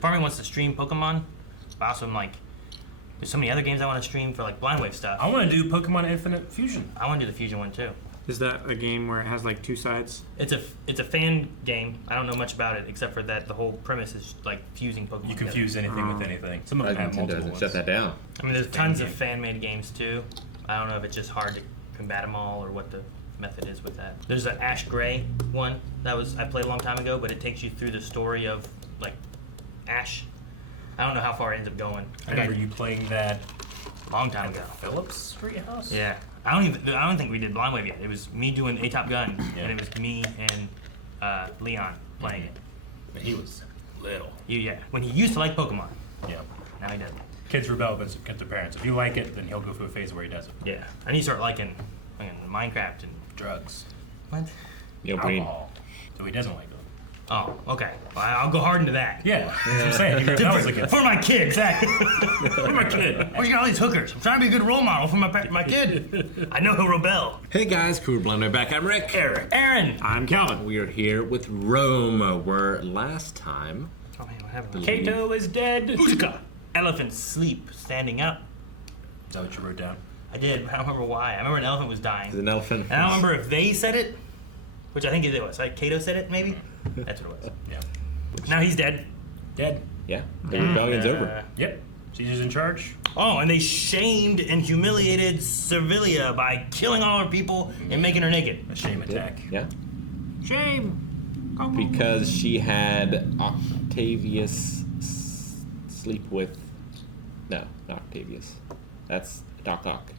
Part of me wants to stream Pokemon, but also I'm like, there's so many other games I want to stream for like Blind Wave stuff. I want to do Pokemon Infinite Fusion. I want to do the Fusion one too. Is that a game where it has like two sides? It's a fan game. I don't know much about it except for that the whole premise is like fusing Pokemon. You can fuse anything with anything. Some of them have multiple ones. Shut that down. I mean, there's tons of fan-made games too. I don't know if it's just hard to combat them all or what the method is with that. There's an Ash Gray one that I played a long time ago, but it takes you through the story of like Ash. I don't know how far it ends up going. I remember you playing that a long time ago. Phillips Treehouse? Yeah. I don't think we did Blind Wave yet. It was me doing A Top Gun, and it was me and Leon playing it. But he was little. Yeah. When he used to like Pokemon. Yeah. Now he doesn't. Kids rebel against their parents. If you like it, then he'll go through a phase where he doesn't. Yeah. I need to start liking Minecraft and Drugs. what? Alcohol. So he doesn't like them. Oh, okay. Well, I'll go hard into that. Yeah, that's what I'm saying. You're rebellious against For my kid, exactly. For my kid. Why you got all these hookers? I'm trying to be a good role model for my kid. I know he'll rebel. Hey guys, Crew Blind Wave back. I'm Rick. Aaron. I'm Calvin. We are here with Rome, where last time... Oh man, what happened? Kato is dead. Uzuka. Elephants sleep standing up. Is that what you wrote down? I did, but I don't remember why. I remember an elephant was dying. An elephant. And I don't remember if they said it, which I think it was. Like Kato said it, maybe? That's what it was. Yeah. Now he's dead. Dead. Yeah, the rebellion's over. Yep. Caesar's in charge. Oh, and they shamed and humiliated Servilia by killing all her people and making her naked. A shame attack. Yeah. Shame. Because she had Octavius sleep with... No, not Octavius. That's Doc Ock.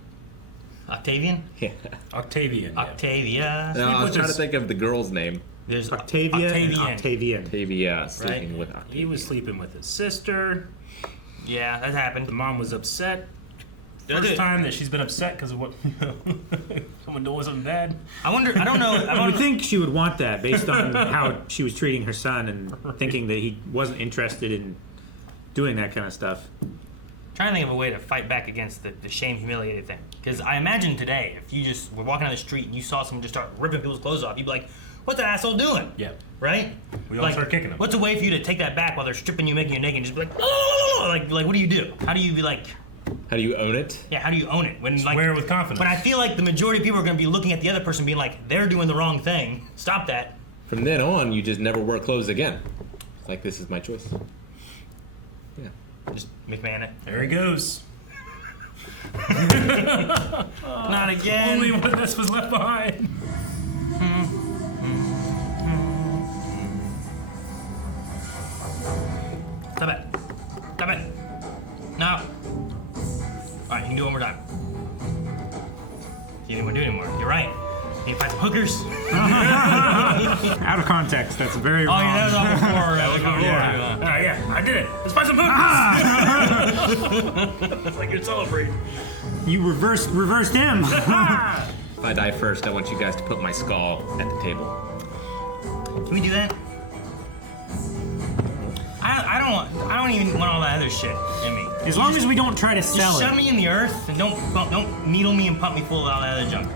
Octavian? Yeah. Octavian. Yeah. Octavia. No, I was with trying to his- think of the girl's name. There's Octavia and Octavian. Octavian. Octavia sleeping with Octavius. He was sleeping with his sister. Yeah, that happened. The mom was upset. That's First it. time that she's been upset because of what someone doing something bad. I wonder, I don't know. I would think she would want that based on how she was treating her son and thinking that he wasn't interested in doing that kind of stuff. Trying to think of a way to fight back against the shame humiliated thing. Because I imagine today, if you just were walking down the street and you saw someone just start ripping people's clothes off, you'd be like, what's that asshole doing? Yeah. Right? We all start kicking them. What's a way for you to take that back while they're stripping you, making you naked, and just be like, oh! Like what do you do? How do you be like, How do you own it? yeah, how do you own it? When like Wear it with confidence. When I feel like the majority of people are going to be looking at the other person being like, they're doing the wrong thing. Stop that. From then on, you just never wear clothes again. It's like, this is my choice. Yeah. Just McMahon it. There he goes. Not again. Only one this was left behind. Stop it. Stop it. No. Alright, you can do it one more time. You didn't want to do it anymore. You're right. You need to find some hookers. Out of context, that's very wrong. Oh, yeah, that was all before. That was before. Yeah. Yeah, I did it. Let's find some hookers. It's like you're celebrating. You reversed him. If I die first, I want you guys to put my skull at the table. Can we do that? I don't even want all that other shit in me. As long as we don't try to sell Just it. shove me in the earth and don't needle me and pump me full of all that other junk.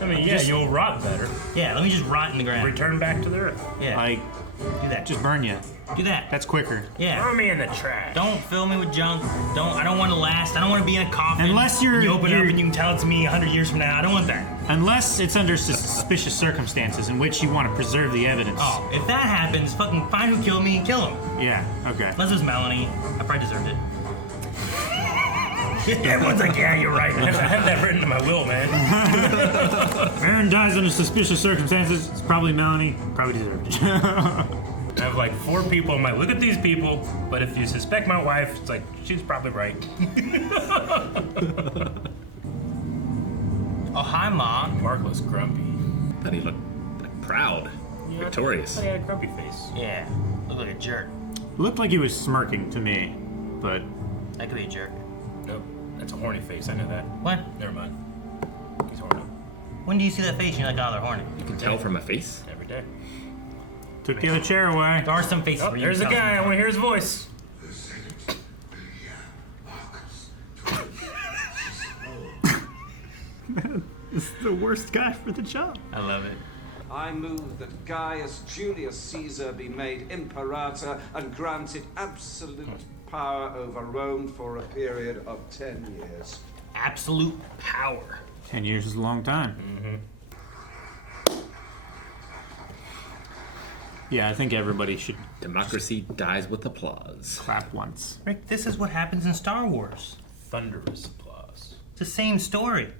I mean, yeah, you'll rot better. Yeah, let me just rot in the ground. Return back to the earth. Yeah, Like, do that. just burn you. do that. That's quicker. Yeah. Throw me in the trash. Don't fill me with junk. I don't want to last. I don't want to be in a coffin. Unless you're- and you open it up you're- and you can tell it to me 100 years from now. I don't want that. Unless it's under suspicious circumstances in which you want to preserve the evidence. Oh, if that happens, fucking find who killed me and kill him. Yeah, okay. Unless it was Melanie. I probably deserved it. Everyone's like, yeah, you're right. I have that written in my will, man. Aaron dies under suspicious circumstances. It's probably Melanie. Probably deserved it. I have like 4 people. I'm like, look at these people. But if you suspect my wife, it's like, she's probably right. Oh, hi, Ma. Mark was grumpy. Thought he looked proud, victorious. He had a grumpy face. Yeah, look like a jerk. Looked like he was smirking to me, but That could be a jerk. Nope, that's a horny face. I know that. What? Never mind. He's horny When do you see that face and you're like, oh, they're horny? You can tell from a face. every day. took the other chair away. There are some faces Oh, where you there's a can tell guy. I some- want to hear his voice. This is the worst guy for the job. I love it. I move that Gaius Julius Caesar be made imperator and granted absolute power over Rome for a period of 10 years. Absolute power. 10 years is a long time. Yeah, I think everybody should Democracy dies with applause. clap once. Rick, this is what happens in Star Wars. Thunderous applause. It's the same story.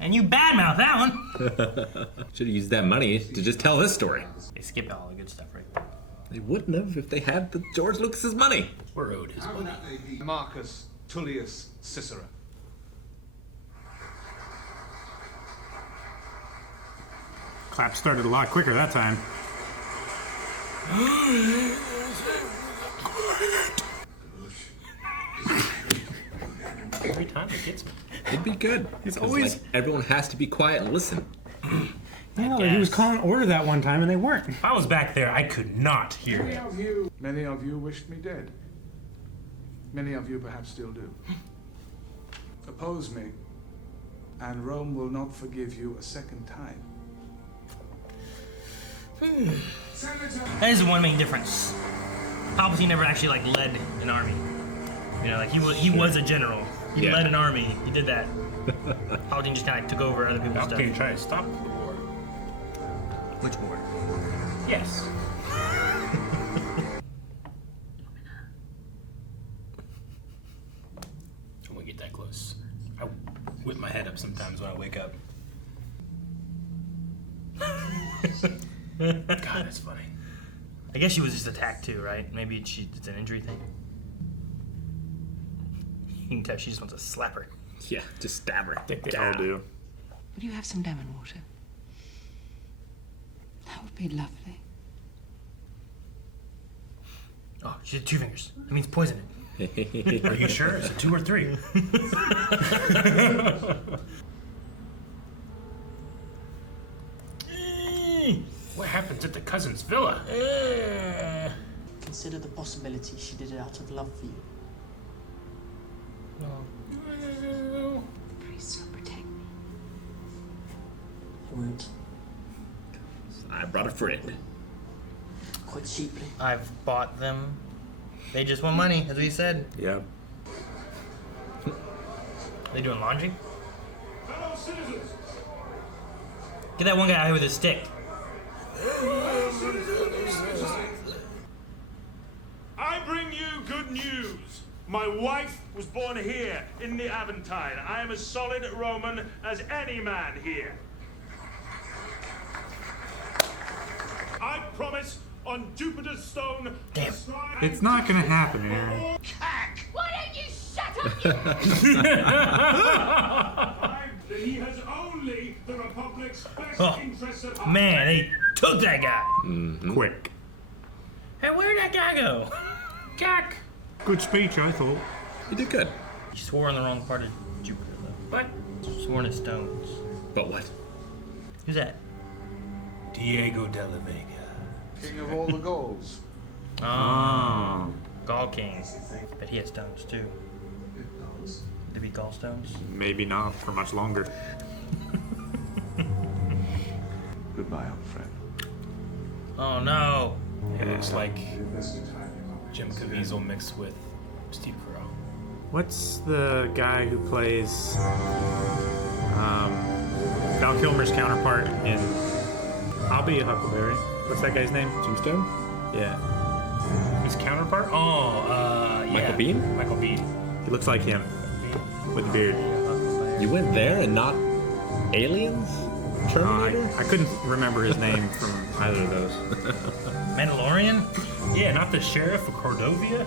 And you badmouth that one. Should have used that money to just tell this story. They skip all the good stuff, right? They wouldn't have if they had the George Lucas's money. We're owed his money. Marcus Tullius Cicero. Clap started a lot quicker that time. Every time it gets me. It'd be good. It's always- like everyone has to be quiet and listen. Yeah, he was calling order that one time and they weren't. If I was back there, I could not hear it. Many of you wished me dead. Many of you perhaps still do. Oppose me, and Rome will not forgive you a second time. That is the one main difference. Palpatine never actually like led an army. You know, like he was a general. He Yeah. led an army. He did that. Palpatine just kind of took over other people's stuff. Palpatine tried to stop the war. Which war? Yes. I won't get that close. I whip my head up sometimes when I wake up. God, that's funny. I guess she was just attacked too, right? Maybe it's an injury thing. You can tell she just wants to slap her. Yeah, just stab her. I think they all do. Would you have some lemon water? That would be lovely. Oh, she had 2 fingers. That means poison it. Are you sure? Is it 2 or 3? What happens at the cousin's villa? Consider the possibility she did it out of love for you. Please still protect me. I won't. I brought a friend. Quite cheaply. I've bought them. They just want money, as we said. Yeah. They doing laundry? Get that one guy out here with his stick. I bring you good news. My wife was born here in the Aventine. I am as solid Roman as any man here. I promise on Jupiter's stone. Damn. It's not gonna happen, Aaron. Why don't you shut up, you That he has only the Republic's best Oh, interests at heart. man, they took that guy. Quick. Hey, where'd that guy go? Cack. Good speech, I thought. You did good. He swore on the wrong part of Jupiter, though. What? Sworn in stones. But what? Who's that? Diego de la Vega. King of all the Gauls. Oh. Gaul King. But he has stones, too. Did he be gallstones? Maybe not for much longer. Goodbye, old friend. Oh, no. It looks like Jim Caviezel mixed with Steve Carell. What's the guy who plays Val Kilmer's counterpart in I'll Be a Huckleberry? What's that guy's name? Tombstone? Yeah. His counterpart? Oh, yeah. Michael Biehn? Michael Biehn. He looks like him with a beard. You went there and not Aliens? Terminator? I couldn't remember his name from either of those. Mandalorian? Yeah, not the sheriff of Cordovia.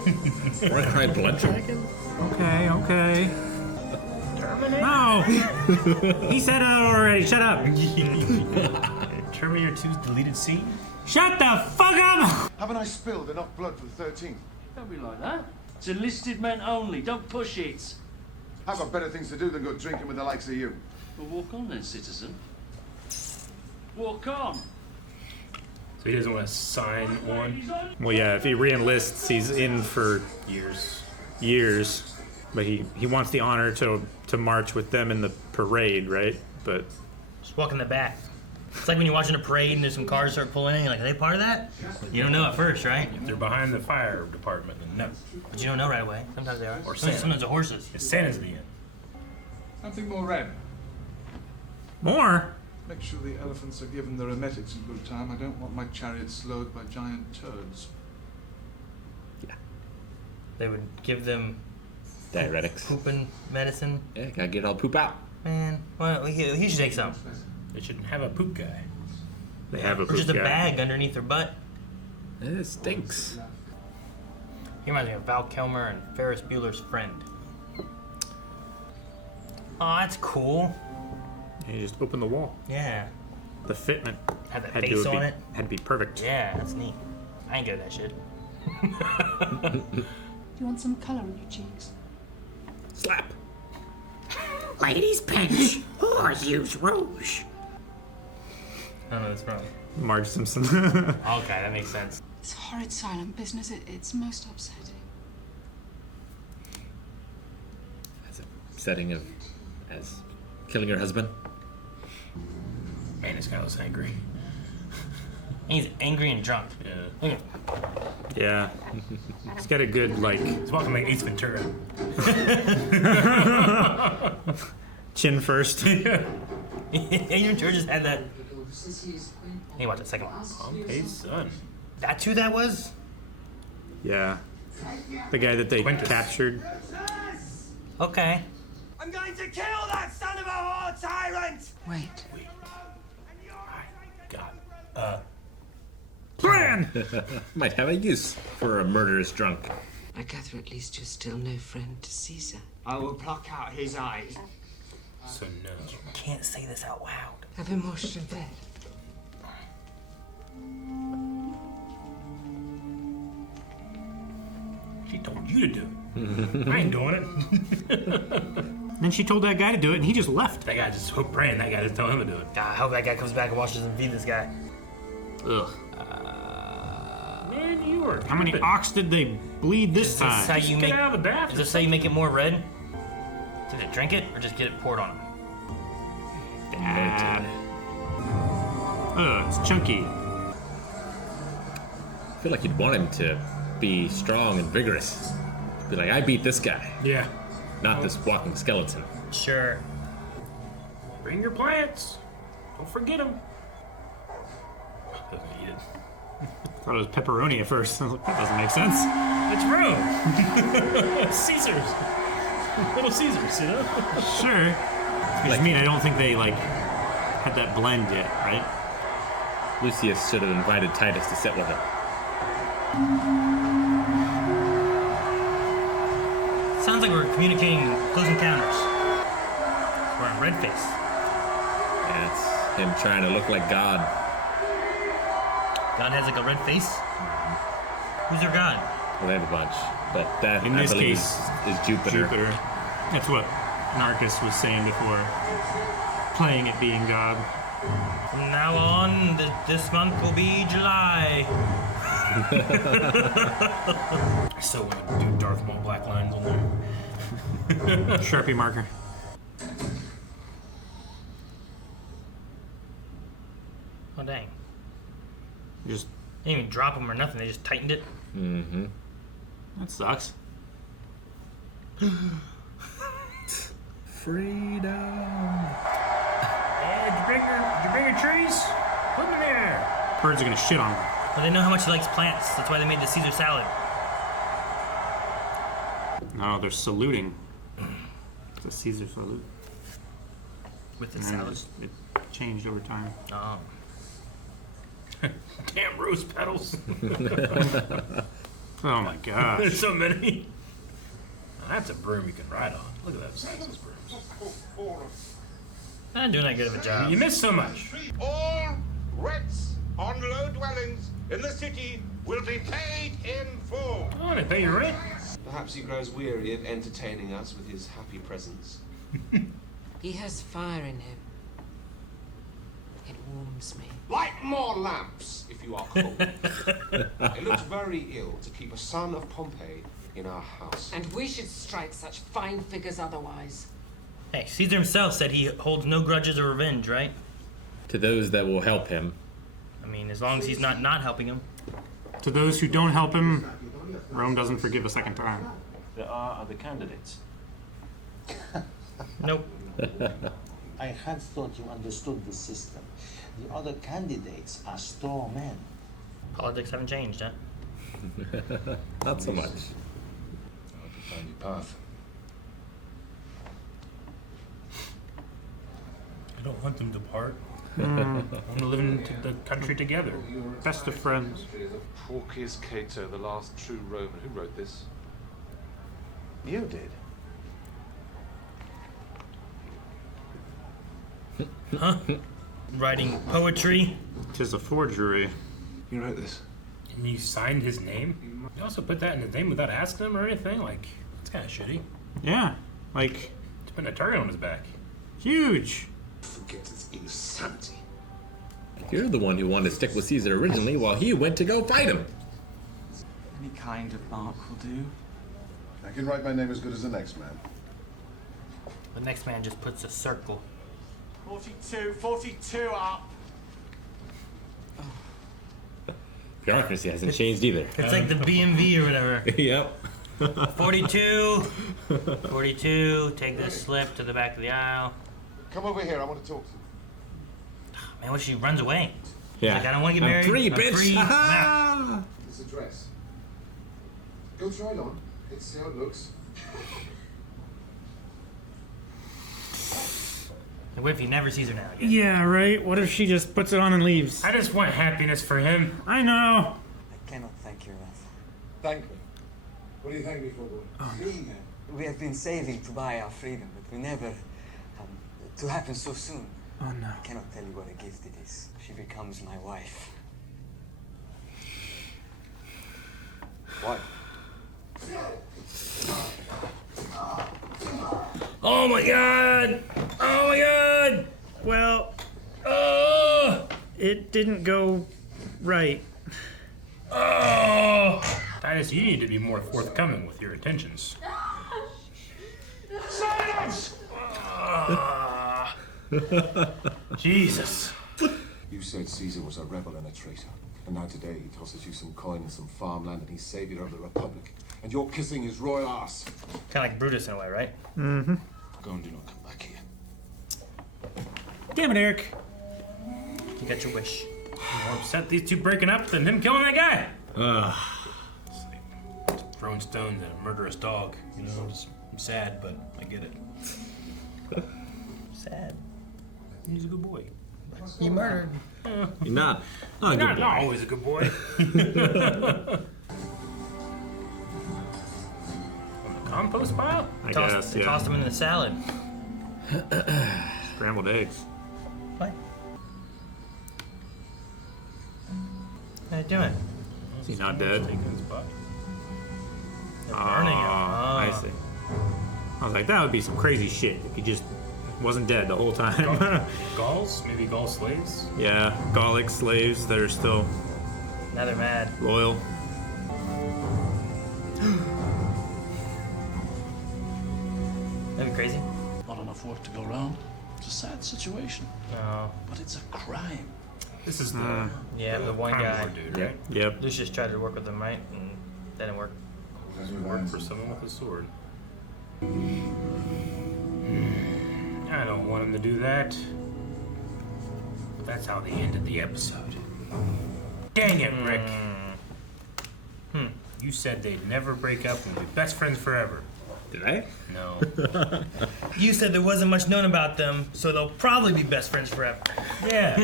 Mordecai Blood Dragon? Okay. Terminator? No! He said it already. Shut up. Terminator 2's deleted scene? Shut the fuck up! Haven't I spilled enough blood for the 13th? Don't be like that. It's enlisted men only. Don't push it. I've got better things to do than go drinking with the likes of you. Well, walk on then, citizen. Walk on. So he doesn't want to sign one? Well, yeah, if he re-enlists, he's in for years. But he wants the honor to march with them in the parade, right? But Just walk in the back. It's like when you're watching a parade and there's some cars start pulling in. You're like, are they part of that? You don't know at first, right? If they're behind the fire department, then no. But you don't know right away. Sometimes they are. Or Sometimes they're horses. Santa's the end. Something more red. More? Make sure the elephants are given their emetics in good time. I don't want my chariot slowed by giant turds. They would give them Diuretics. pooping medicine. Yeah, gotta get it all poop out. Man, well, he should take some. They shouldn't have a poop guy. They have a Or poop just a guy. bag underneath their butt. It stinks. He reminds me of Val Kilmer and Ferris Bueller's Friend. Oh, that's cool. You just open the wall. Yeah. The fitment Had that had face to on be, it. had to be perfect. Yeah, that's neat. I ain't good at that shit. Do you want some colour on your cheeks? Slap. Ladies pinch. Whores use rouge. I don't know what's wrong. Marge Simpson. Okay, that makes sense. This horrid silent business, it's most upsetting. That's a setting of as killing your husband. Man, this guy looks angry. He's angry and drunk. Yeah. Yeah. He's got a good, like, He's walking like Ace Ventura. chin first. Adrian George just had that. Hey, watch the second one. Pompey's son. That's who that was? Yeah. The guy that they Quintus. captured. Okay. I'm going to kill that son of a whore tyrant! Wait. God. Plan! Might have a use for a murderous drunk. I gather at least you're still no friend to Caesar. I will pluck out his eyes. So no. Can't say this out loud. Have him washed in bed. She told you to do it. I ain't doing it. Then she told that guy to do it, and he just left. That guy just hooked praying. That guy just told him to do it. God, I hope that guy comes back and watches and feed this guy. Ugh. Man, you are. How many ox did they bleed this Is this how time? you Get make? out of the bath. Is this how you make it more red? Did it drink it or just get it poured on him? Dad. Ugh, it's chunky. I feel like you'd want him to be strong and vigorous. Be like, I beat this guy, Yeah. not this walking skeleton. Sure. Bring your plants. Don't forget them. Doesn't eat it. Thought it was pepperoni at first. I was like, that doesn't make sense. It's Rome. Caesars. Little Caesars, you know? Sure. I mean, I don't think they, like, had that blend yet, right? Lucius should have invited Titus to sit with him. Sounds like we're communicating close encounters. We're in red face. Yeah, it's him trying to look like God. God has like a red face. Who's their god? Well, they have a bunch, but that, In I this believe, case, is Jupiter. Jupiter. That's what Narcus was saying before. Playing it being God. From now on, this month will be July. I still want to do Darth Maul black lines on there. Sharpie marker. Oh dang! Just, They didn't even drop them or nothing. They just tightened it. Mm-hmm. that sucks. Freedom. Yeah, did you bring your trees? Put them in there. Birds are gonna shit on them. Well, they know how much he likes plants. That's why they made the Caesar salad. No, they're saluting. It's a Caesar salute. With the And then salad. it changed over time. Oh. Damn rose petals. Oh my gosh. There's so many. Now, that's a broom you can ride on. Look at that size of those brooms. Not doing that good of a job. You missed so much. All rents on low dwellings in the city will be paid in full. Oh, they pay your rent. Perhaps he grows weary of entertaining us with his happy presence. He has fire in him. It warms me. Light more lamps, if you are cold. It looks very ill to keep a son of Pompey in our house. And we should strike such fine figures otherwise. Hey, Caesar himself said he holds no grudges or revenge, right? To those that will help him. I mean, as long as he's not helping him. To those who don't help him, Rome doesn't forgive a second time. There are other candidates. Nope. I had thought you understood the system. The other candidates are straw men. Politics haven't changed, huh? Not so much. I hope you find your path. I don't want them to part. I want to live in the country together. Best of friends. Porcius Cato, the last true Roman. Who wrote this? You did. Huh? Writing poetry. 'Tis a forgery. You wrote this? And you signed his name? You also put that in his name without asking him or anything? Like, it's kind of shitty. Yeah, like, He's putting a target on his back. huge. Forget its insanity. You're the one who wanted to stick with Caesar originally while he went to go fight him. Any kind of mark will do. I can write my name as good as the next man. The next man just puts a circle. 42 up. Bureaucracy hasn't changed either. It's like the BMV or whatever. Yep. 42. 42. Take this slip to the back of the aisle. Come over here, I want to talk to you. Man, what if she runs away? Yeah. Like, I don't want to get I'm married. free, I'm bitch. free. Ah. This address. Go try it on. Let's see how it looks. And what if he never sees her now again? Yeah, right? What if she just puts it on and leaves? I just want happiness for him. I know. I cannot thank you enough. Thank me. What do you thank me for, boy? We have been saving to buy our freedom, but we never... to happen so soon. Oh, no. I cannot tell you what a gift it is. She becomes my wife. Why? Oh my god! Oh my god! Well, Oh! it didn't go right. Oh! Titus, you need to be more forthcoming with your intentions. Silence! Jesus. You said Caesar was a rebel and a traitor. And now today he tosses you some coin and some farmland and he's savior of the Republic. And you're kissing his royal ass. Kind of like Brutus in a way, right? Mm-hmm. Go and do not come back here. Damn it, Eric. You got your wish. More upset these two breaking up than him killing that guy. Throwing stones at a murderous dog. You know, I'm sad, but I get it. Sad. He's a good boy. You murdered. You're not a good boy. Not always a good boy. Compost pile? I guess, They yeah. tossed him in the salad. Scrambled eggs. What? How you doing? Is he not dead? Taking his body. They're burning him. Oh. I see. I was like, that would be some crazy shit if he just wasn't dead the whole time. Gauls? Maybe Gaul slaves? Yeah, Gallic slaves that are still Now they're mad. loyal. That'd be crazy. Not enough work to go around. It's a sad situation. No. But it's a crime. This is the Yeah, the one guy. carnivore dude, right? Yep. Lucius tried to work with him, right? And that didn't work. Work for someone with a sword. I don't want him to do that. But that's how they ended the episode. Dang it, Rick. You said they'd never break up and be best friends forever. Did I? No. You said there wasn't much known about them, so they'll probably be best friends forever. Yeah.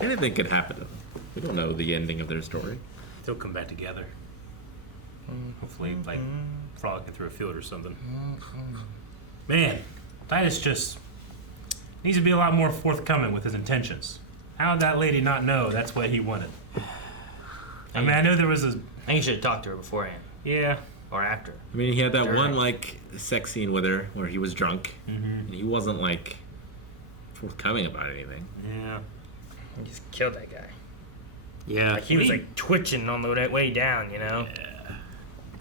Anything could happen to them. We don't know the ending of their story. They'll come back together. Hopefully, like, frolicking through a field or something. Man, Titus just needs to be a lot more forthcoming with his intentions. How did that lady not know that's what he wanted? I mean, I know there was a... I think you should have talked to her beforehand. Yeah. Or after. I mean, he had that During. one, like, sex scene with her where he was drunk. Mm-hmm. And he wasn't, like, forthcoming about anything. Yeah. He just killed that guy. Yeah. Like, he was, like, twitching on the way down, you know?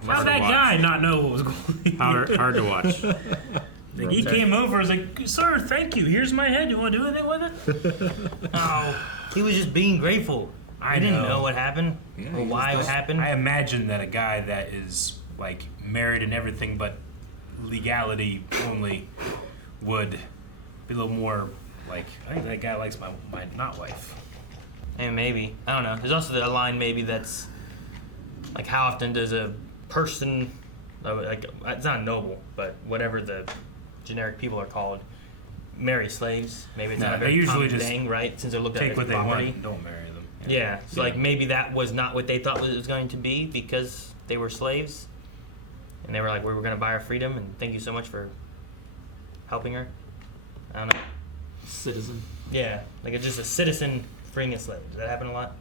How did that guy not know what was going on? Hard to watch. Like, he came over and was like, "Sir, thank you. Here's my head. You want to do anything with it?" Oh, he was just being grateful. I didn't know what happened or why it happened. I imagine that a guy that is like married and everything but legality only would be a little more like, I think that guy likes my not wife. And maybe, I don't know. There's also a line maybe that's like, how often does a person, like, it's not noble, but whatever the generic people are called, marry slaves? Maybe it's not a very common thing, right? Since they're looked at as property. Take what they want, don't marry them. Yeah, so like maybe that was not what they thought it was going to be because they were slaves. And they were like, we were going to buy our freedom and thank you so much for helping her. I don't know. Citizen. Yeah, like it's just a citizen freeing a slave. Does that happen a lot?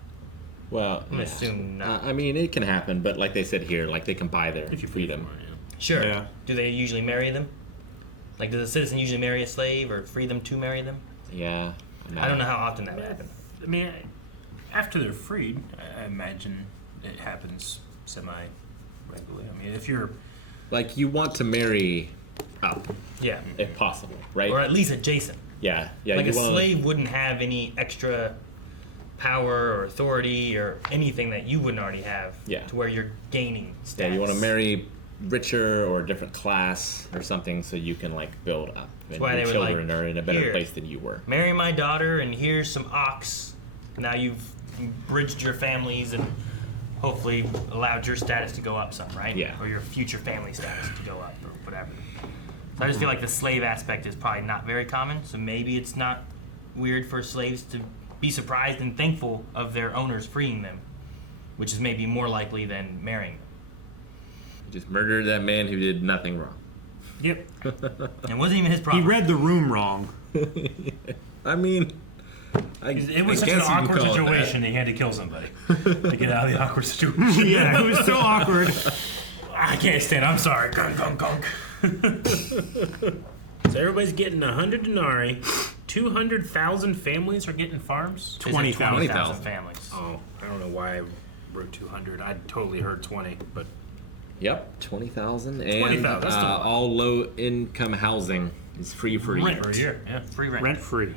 Well, I'm assuming not. I mean, it can happen, but like they said here, like they can buy their freedom. Sure. Yeah. Do they usually marry them? Like, does a citizen usually marry a slave or free them to marry them? Yeah. I don't know how often that would happen. I mean, after they're freed, I imagine it happens semi-regularly. I mean, if you're... Like, you want to marry up. Yeah. If possible, right? Or at least adjacent. Yeah. Yeah. Like, a slave wouldn't have any extra power or authority or anything that you wouldn't already have. Yeah. To where you're gaining status. Yeah, you want to marry richer or a different class or something so you can, like, build up. That's and why your they were children like, are in a better "Here, place than you were. Marry my daughter, and here's some ox. Now you've bridged your families and hopefully allowed your status to go up some, right? Yeah. Or your future family status to go up or whatever. So I just feel like the slave aspect is probably not very common, so maybe it's not weird for slaves to be surprised and thankful of their owners freeing them, which is maybe more likely than marrying them. You just murdered that man who did nothing wrong. Yep. And it wasn't even his problem. He read the room wrong. I mean... It was such an awkward situation that he had to kill somebody to get out of the awkward situation. Yeah, it was so awkward. I can't stand it. I'm sorry. Gunk, gunk, gunk. So everybody's getting 100 denarii. 200,000 families are getting farms? 20,000 families. Oh, I don't know why I wrote 200. I totally heard 20, but... Yep, 20,000. And 20,000, that's still a lot. all low-income housing is free for a year. Rent for a year, yeah. Free rent. Rent free.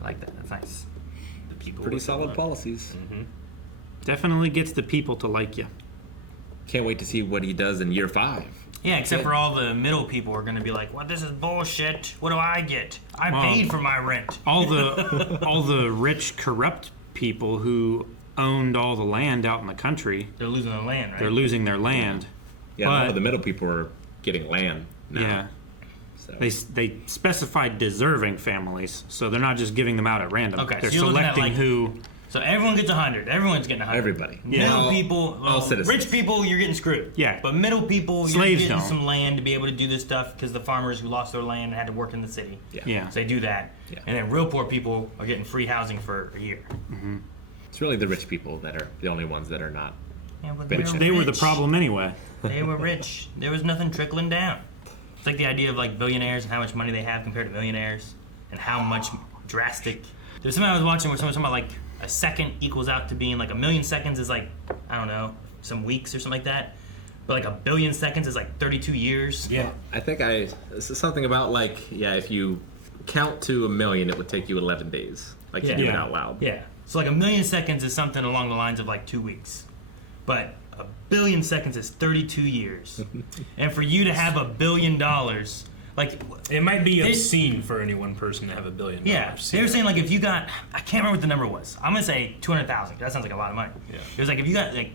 I like that. That's nice. The people Pretty solid policies. Mm-hmm. Definitely gets the people to like you. Can't wait to see what he does in year 5. Yeah, except for all the middle people are going to be like, "What? This is bullshit. What do I get? I paid for my rent." All the rich, corrupt people who owned all the land out in the country. They're losing their land, right? They're losing their land. Yeah, but, no, the middle people are getting land now. Yeah. So. They specified deserving families, so they're not just giving them out at random. Okay, they're so you're looking at, selecting like, who. So everyone gets 100. Everyone's getting 100. Everybody. Yeah. Middle people, all citizens. rich people, you're getting screwed. Yeah. But middle people, Slaves you're getting don't. some land to be able to do this stuff because the farmers who lost their land had to work in the city. Yeah. So they do that. Yeah. And then real poor people are getting free housing for a year. Mm-hmm. It's really the rich people that are the only ones that are not. Yeah, but They were the problem anyway. They were rich. There was nothing trickling down. It's like the idea of like billionaires and how much money they have compared to millionaires and how much drastic. There's something I was watching where someone was talking about like a second equals out to being like 1,000,000 seconds is like, I don't know, some weeks or something like that. But like 1,000,000,000 seconds is like 32 years. Yeah. I think this is something about like, if you count to 1,000,000, it would take you 11 days. Like to do it out loud. Yeah. So like 1,000,000 seconds is something along the lines of like 2 weeks. But 1,000,000,000 seconds is 32 years. And for you to have $1 billion, like... It might be obscene for any one person to have $1 billion. Yeah. They were saying like if you got... I can't remember what the number was. I'm going to say 200,000. That sounds like a lot of money. Yeah. It was like if you got like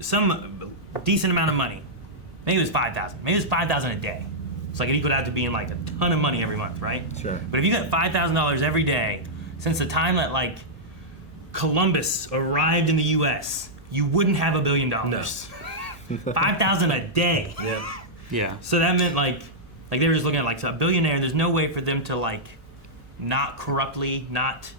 some decent amount of money, maybe it was 5,000. Maybe it was 5,000 a day. It's like it equaled out to being like a ton of money every month, right? Sure. But if you got $5,000 every day, since the time that like Columbus arrived in the U.S., you wouldn't have $1 billion. No. 5,000 a day. Yeah. Yeah. So that meant like they were just looking at like, so a billionaire, there's no way for them to like not corruptly, not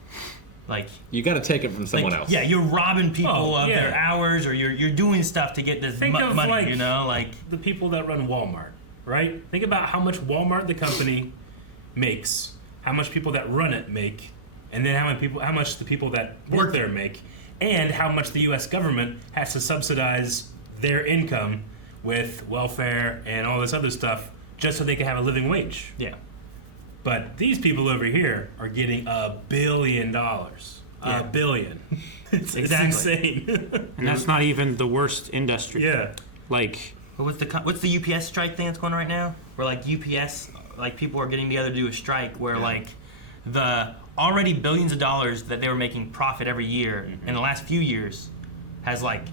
like... You got to take it from someone else. Yeah, you're robbing people of yeah. their hours, or you're doing stuff to get this Think of money, like you know? Like the people that run Walmart, right? Think about how much Walmart, the company, makes, how much people that run it make, and then how much the people that work there make, and how much the U.S. government has to subsidize their income with welfare and all this other stuff just so they can have a living wage. Yeah. But these people over here are getting $1 billion. Yeah. $1 billion. It's Exactly. insane. And that's not even the worst industry. Yeah. Like, What's the UPS strike thing that's going on right now? Where like UPS, like people are getting together to do a strike where like the already billions of dollars that they were making profit every year in the last few years has like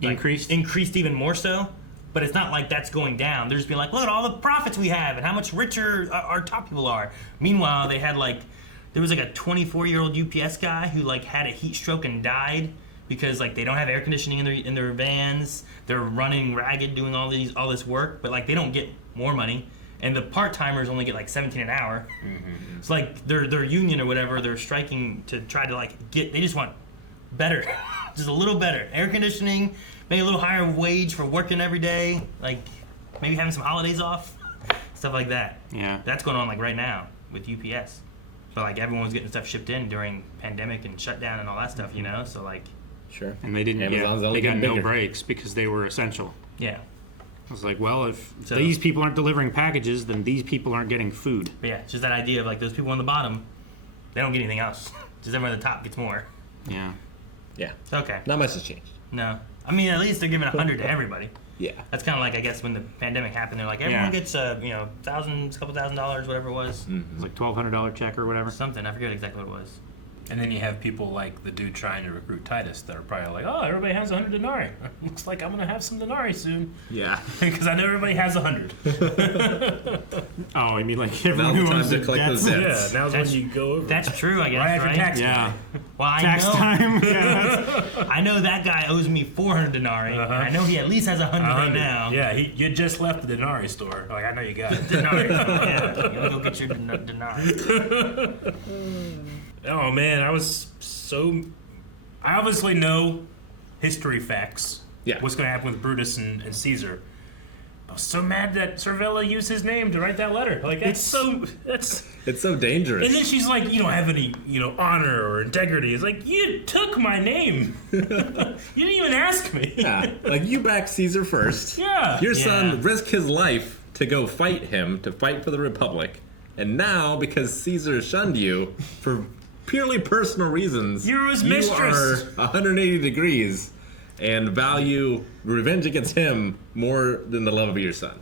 increased even more so. But it's not like that's going down. They're just being like, look at all the profits we have and how much richer our top people are. Meanwhile, they had like, there was like a 24-year-old UPS guy who like had a heat stroke and died because like they don't have air conditioning in their vans. They're running ragged doing all this work, but like they don't get more money. And the part-timers only get like $17 an hour. Mm-hmm. It's like their union or whatever, they're striking to try to like they just want better. Just a little better. Air conditioning, maybe a little higher wage for working every day, like maybe having some holidays off, stuff like that. Yeah. That's going on like right now with UPS. But like everyone was getting stuff shipped in during pandemic and shutdown and all that stuff, you know? So like... Sure. And they didn't they got no breaks because they were essential. Yeah. I was like, well, if these people aren't delivering packages, then these people aren't getting food. But yeah, it's just that idea of like those people on the bottom, they don't get anything else. Just everyone at the top gets more. Yeah. Yeah. Okay. Not much has changed. No. I mean, at least they're giving 100 to everybody. Yeah. That's kind of like, I guess, when the pandemic happened, they're like, everyone gets, couple $1,000, whatever it was. Mm-hmm. It's like $1,200 check or whatever. Something. I forget exactly what it was. And then you have people like the dude trying to recruit Titus that are probably like, oh, everybody has 100 denarii. Looks like I'm going to have some denarii soon. Yeah. Because I know everybody has 100. Oh, you mean like everyone Now's who the owns time the to collect those debts? debts. Yeah, now's when you go over. That's true, I guess, right? After tax Yeah. Well, Tax time. Yeah. I know that guy owes me 400 denarii, and I know he at least has 100 right now. Yeah, you just left the denarii store. Like, I know you got it. Denarii store, yeah. You gotta go get your denarii. Oh, man, I obviously know history facts. Yeah. What's going to happen with Brutus and Caesar. I was so mad that Cervella used his name to write that letter. Like, It's so dangerous. And then she's like, you don't have any, honor or integrity. It's like, you took my name. You didn't even ask me. Yeah, like you back Caesar first. Yeah. Your son risked his life to go fight him, to fight for the Republic. And now, because Caesar shunned you for purely personal reasons, you're his you mistress. are 180 degrees and value revenge against him more than the love of your son.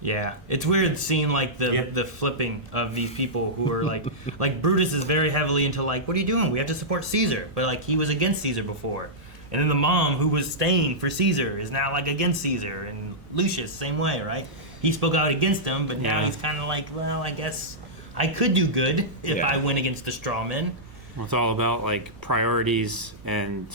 Yeah, it's weird seeing like the flipping of these people who are like Brutus is very heavily into like, what are you doing? We have to support Caesar, but like he was against Caesar before, and then the mom who was staying for Caesar is now like against Caesar, and Lucius same way, right? He spoke out against him, but now he's kind of like, well, I guess I could do good if I went against the straw men. Well, it's all about like priorities and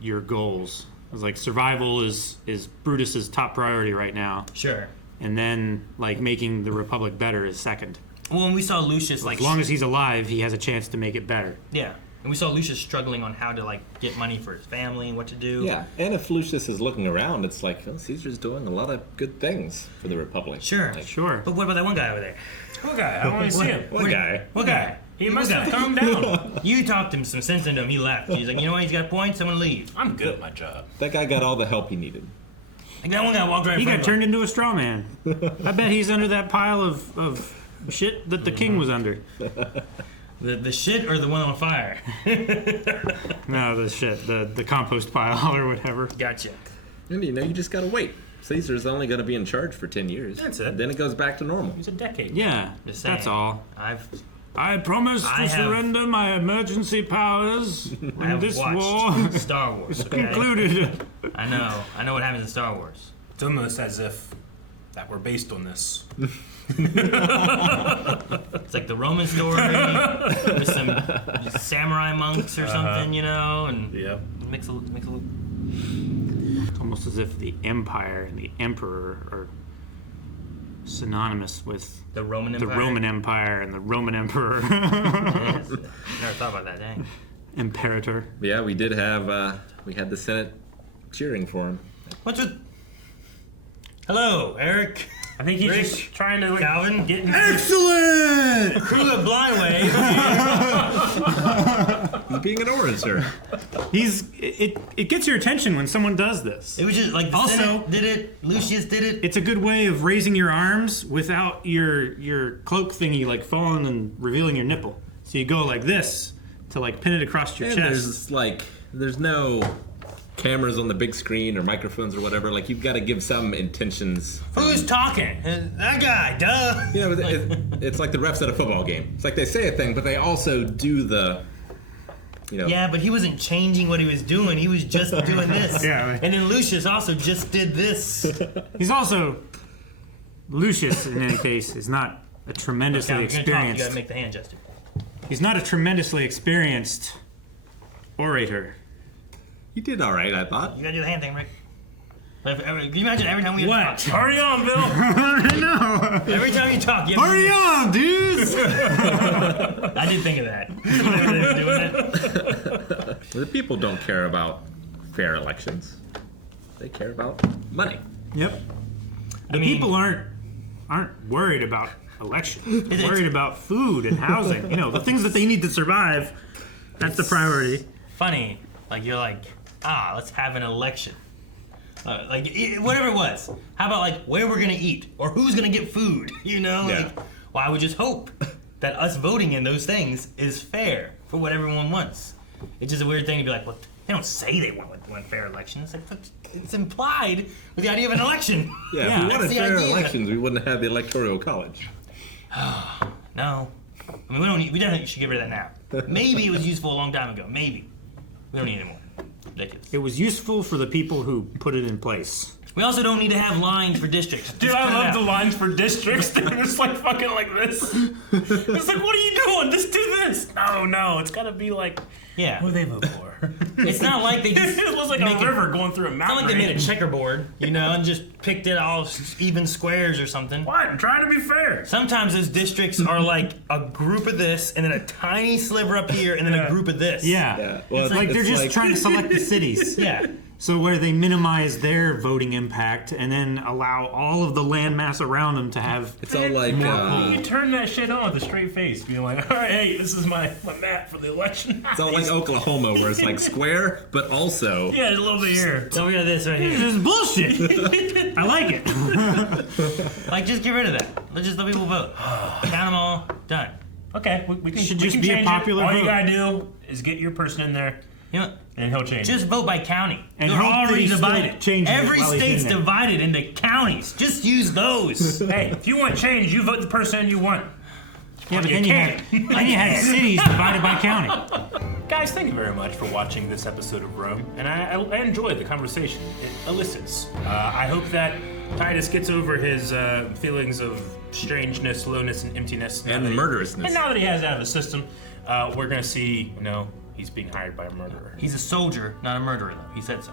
your goals. It's like survival is Brutus's top priority right now. Sure. And then like making the Republic better is second. Well, when we saw Lucius like as long as he's alive, he has a chance to make it better. Yeah. And we saw Lucius struggling on how to like get money for his family and what to do. Yeah, and if Lucius is looking around, it's like, well, Caesar's doing a lot of good things for the Republic. Sure. Like, sure. But what about that one guy over there? What guy? I don't want to see him. What guy? What guy? He must have calmed down. You talked him some sense into him. He left. He's like, you know what? He's got points. I'm gonna leave. I'm good at my job. That guy got all the help he needed. Like that one guy walked right. He in front got of turned into a straw man. I bet he's under that pile of shit that the king was under. The shit or the one on fire? No, the shit, the compost pile or whatever. Gotcha. And you just gotta wait. Caesar's only gonna be in charge for 10 years. That's it. Then it goes back to normal. He's a decade. Yeah, Just saying. that's all. I promise to surrender my emergency powers when this war Star Wars is concluded. I know what happens in Star Wars. It's almost as if that we're based on this. It's like the Roman story with some samurai monks or something, and mix a little. It's almost as if the empire and the emperor are synonymous with the Roman Empire. The Roman Empire and the Roman emperor. Yes. Never thought about that, dang. Imperator. Yeah, we did have we had the Senate cheering for him. What's with? Hello, Eric. I think he's Rick, just trying to Calvin get in. Excellent. Crew of Blind Way. He's being an orator. It gets your attention when someone does this. It was just like the Also, Senate did it. Lucius did it. It's a good way of raising your arms without your cloak thingy like falling and revealing your nipple. So you go like this to like pin it across your And chest. there's no cameras on the big screen or microphones or whatever. Like, you've got to give some intentions. Who's talking? That guy, duh. You know, it's like the refs at a football game. It's like they say a thing, but they also do the, you know. Yeah, but he wasn't changing what he was doing. He was just doing this. Yeah. And then Lucius also just did this. He's also Lucius. In any case, is not a tremendously Okay, experienced. You gotta make the hand gesture. He's not a tremendously experienced orator. You did all right, I thought. You gotta do the hand thing, Rick. Can you imagine every time we What? talk? Hurry on, Bill. I know. Every time you talk, you have Hurry on, dudes. I did think of that. Somebody was doing that. The people don't care about fair elections. They care about money. Yep. The people aren't worried about elections. They're worried about food and housing. You know, the things that they need to survive. That's the priority. Funny, like you're like, let's have an election. Whatever it was. How about like where we're gonna eat or who's gonna get food? You know, Yeah. like, well, I would just hope that us voting in those things is fair for what everyone wants. It's just a weird thing to be like, well, they don't say they want fair elections. It's implied with the idea of an election. Yeah, if we wanted fair elections, we wouldn't have the Electoral College. No. I mean, we definitely should get rid of that now. Maybe it was useful a long time ago. Maybe. We don't need it anymore. Ridiculous. It was useful for the people who put it in place. We also don't need to have lines for districts. Dude, I love the lines for districts. They're just like fucking like this. It's like, what are you doing? Just do this. No, it's gotta be like, yeah. Who do they vote for? It's not like they just it looks like make a river going through a It's mountain. not like they made a checkerboard, you know, and just picked it all even squares or something. What? I'm trying to be fair. Sometimes those districts are like a group of this, and then a tiny sliver up here, and then a group of this. Yeah. Well, It's like they're just trying to select the cities. Yeah. So where they minimize their voting impact and then allow all of the landmass around them to have. It's all like you turn that shit on with a straight face, being like, all right, hey, this is my map for the election. it's all like Oklahoma, where it's like square, but also Yeah, there's a little bit here. So we got this right here. This is bullshit. I like it. Like, just get rid of that. Let's just let people vote. Count them all. Done. Okay, we can, Should we just can be a change popular it. All you vote. gotta do is get your person in there, You know, and he'll change just it. vote by county. And They're hope that already he still divided. changes it Every while he's state's in there. divided into counties. Just use those. Hey, if you want change, you vote the person you want. Yeah, but You then you had cities divided by county. Guys, thank you very much for watching this episode of Rome, and I enjoyed the conversation it elicits. I hope that Titus gets over his feelings of strangeness, lowness, and emptiness. and murderousness. And now that he has it out of his system, we're going to see, he's being hired by a murderer. He's a soldier, not a murderer, though. He said so.